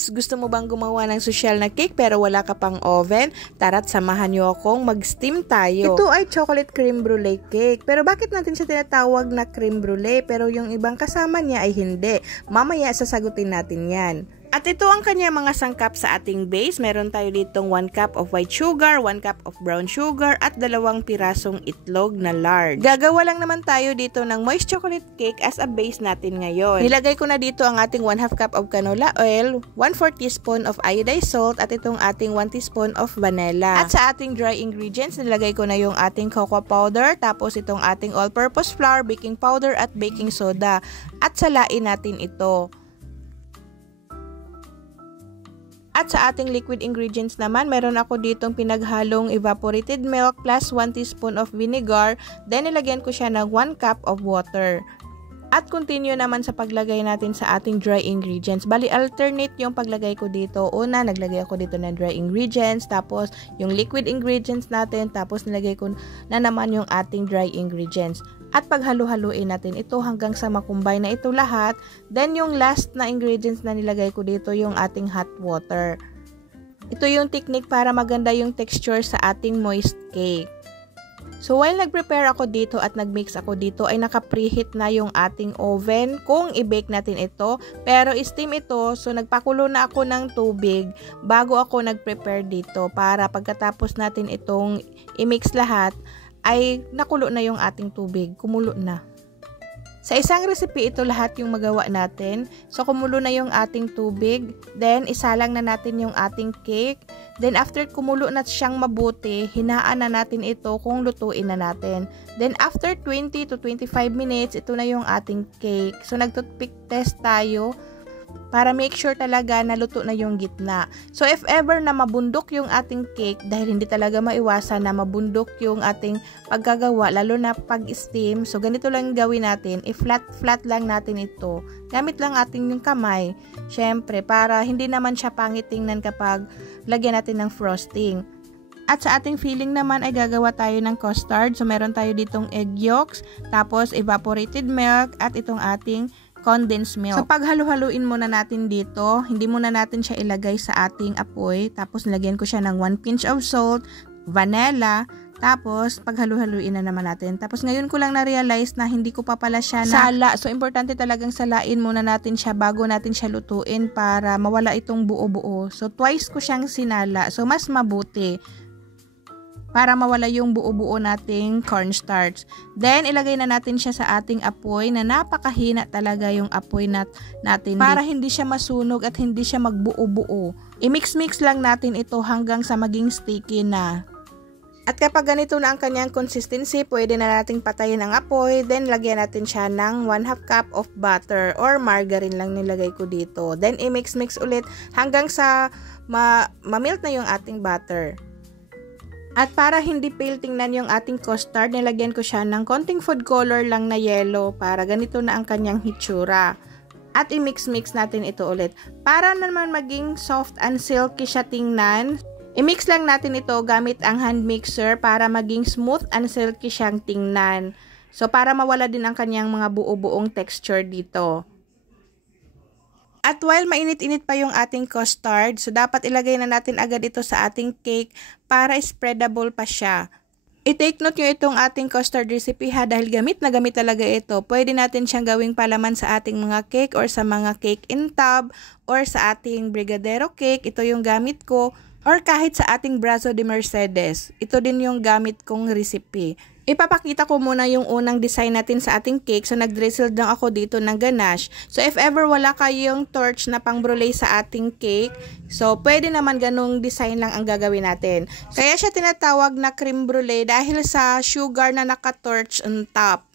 loves! Gusto mo bang gumawa ng social na cake pero wala ka pang oven? Tara't samahan niyo akong mag-steam tayo. Ito ay chocolate cream brulee cake. Pero bakit natin siya tinatawag na cream brulee pero yung ibang kasama niya ay hindi? Mamaya sasagutin natin yan. At ito ang kanya mga sangkap sa ating base. Meron tayo ditong 1 cup of white sugar, 1 cup of brown sugar, at 2 pirasong itlog na large. Gagawa lang naman tayo dito ng moist chocolate cake as a base natin ngayon. Nilagay ko na dito ang ating 1/2 cup of canola oil, 1/4 teaspoon of iodized salt, at itong ating 1 teaspoon of vanilla. At sa ating dry ingredients, nilagay ko na yung ating cocoa powder, tapos itong ating all-purpose flour, baking powder, at baking soda. At salain natin ito. At sa ating liquid ingredients naman, meron ako ditong pinaghalong evaporated milk plus 1 teaspoon of vinegar. Then, nilagyan ko siya ng 1 cup of water. At continue naman sa paglagay natin sa ating dry ingredients. Bali, alternate yung paglagay ko dito. Una, naglagay ako dito ng dry ingredients. Tapos, yung liquid ingredients natin. Tapos, nilagay ko na naman yung ating dry ingredients. At paghalo-haluin natin ito hanggang sa makumbay na ito lahat. Then, yung last na ingredients na nilagay ko dito, yung ating hot water. Ito yung technique para maganda yung texture sa ating moist cake. So, while nag-prepare ako dito at nag-mix ako dito, ay naka-preheat na yung ating oven kung i-bake natin ito. Pero steam ito, so nagpakulo na ako ng tubig bago ako nag-prepare dito para pagkatapos natin itong i-mix lahat, ay nakulo na yung ating tubig, kumulo na. Sa isang recipe, ito lahat yung magawa natin. So, kumulo na yung ating tubig. Then, isalang na natin yung ating cake. Then, after kumulo na siyang mabuti, hinaan na natin ito kung lutuin na natin. Then, after 20 to 25 minutes, ito na yung ating cake. So, nag-toothpick test tayo para make sure talaga na luto na yung gitna. So, if ever na mabundok yung ating cake, dahil hindi talaga maiwasan na mabundok yung ating paggagawa, lalo na pag-steam, so ganito lang gawin natin, i-flat lang natin ito. Gamit lang ating yung kamay, syempre, para hindi naman siya pangit tingnan kapag lagyan natin ng frosting. At sa ating filling naman ay gagawa tayo ng custard. So, meron tayo ditong egg yolks, tapos evaporated milk, at itong ating condensed milk. So, paghalo-haluin muna natin dito, hindi muna natin siya ilagay sa ating apoy. Tapos, nilagyan ko siya ng 1 pinch of salt, vanilla, tapos, paghalo-haluin na naman natin. Tapos, ngayon ko lang na-realize na hindi ko pa pala siya sala. So, importante talagang salain muna natin siya bago natin siya lutuin para mawala itong buo-buo. So, twice ko siyang sinala. So, mas mabuti para mawala yung buo-buo nating cornstarch. Then, ilagay na natin siya sa ating apoy na napakahina talaga yung apoy natin para hindi siya masunog at hindi siya magbuo-buo. I-mix-mix lang natin ito hanggang sa maging sticky na. At kapag ganito na ang kanyang consistency, pwede na nating patayin ang apoy. Then, lagyan natin siya ng 1/2 cup of butter or margarine lang nilagay ko dito. Then, i-mix-mix ulit hanggang sa ma-melt na yung ating butter. At para hindi pale tingnan yung ating custard, nilagyan ko siya ng konting food color lang na yellow para ganito na ang kanyang hitsura. At i-mix-mix natin ito ulit. Para naman maging soft and silky siya tingnan, i-mix lang natin ito gamit ang hand mixer para maging smooth and silky siyang tingnan. So, para mawala din ang kanyang mga buo-buong texture dito. At while mainit-init pa yung ating custard, so dapat ilagay na natin agad ito sa ating cake para spreadable pa siya. I-take note nyo itong ating custard recipe ha, dahil gamit na gamit talaga ito. Pwede natin siyang gawing palaman sa ating mga cake or sa mga cake in tub or sa ating brigadero cake. Ito yung gamit ko. Or kahit sa ating brazo de Mercedes. Ito din yung gamit kong recipe. Ipapakita ko muna yung unang design natin sa ating cake. So, nag-drizzle lang ako dito ng ganache. So, if ever wala kayong torch na pang brulee sa ating cake, so, pwede naman ganung design lang ang gagawin natin. Kaya siya tinatawag na cream brulee dahil sa sugar na naka-torch on top.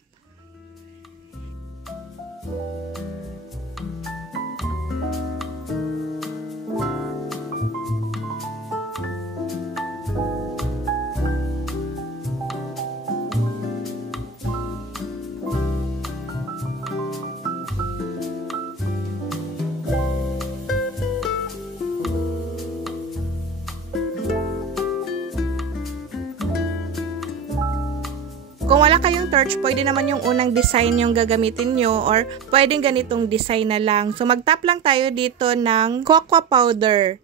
Kung wala kayong torch, pwede naman yung unang design yung gagamitin nyo or pwedeng ganitong design na lang. So, mag-tap lang tayo dito ng cocoa powder.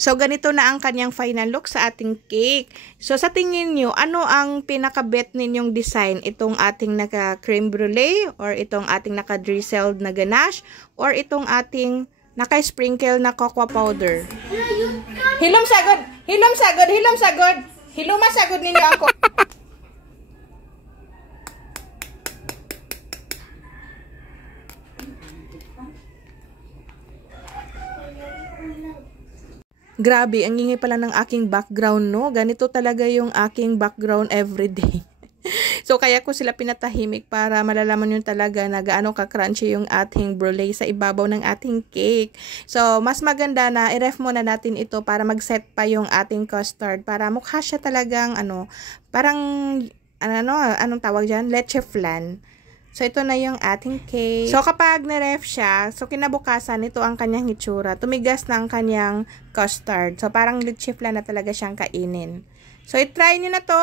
So, ganito na ang kanyang final look sa ating cake. So, sa tingin nyo, ano ang pinaka-bet ninyong design? Itong ating naka-creme brulee or itong ating naka-drizzled na ganache or itong ating naka-sprinkle na cocoa powder? Hilom sagod! Hilom sagod! Hilom sagod! Hiloma sagod ninyo ako! Grabe, ang ingay pala ng aking background, no? Ganito talaga yung aking background everyday. So, kaya ko sila pinatahimik para malalaman yun talaga na gaano ka-crunchy yung ating brulee sa ibabaw ng ating cake. So, mas maganda na i-ref muna natin ito para mag-set pa yung ating custard para mukha siya talagang, parang, anong tawag dyan? Leche flan. So, ito na yung ating cake. So, kapag niref siya, so kinabukasan, ito ang kanyang hitsura. Tumigas na ang kanyang custard. So, parang leche flan na talaga siyang kainin. So, i-try nyo na to.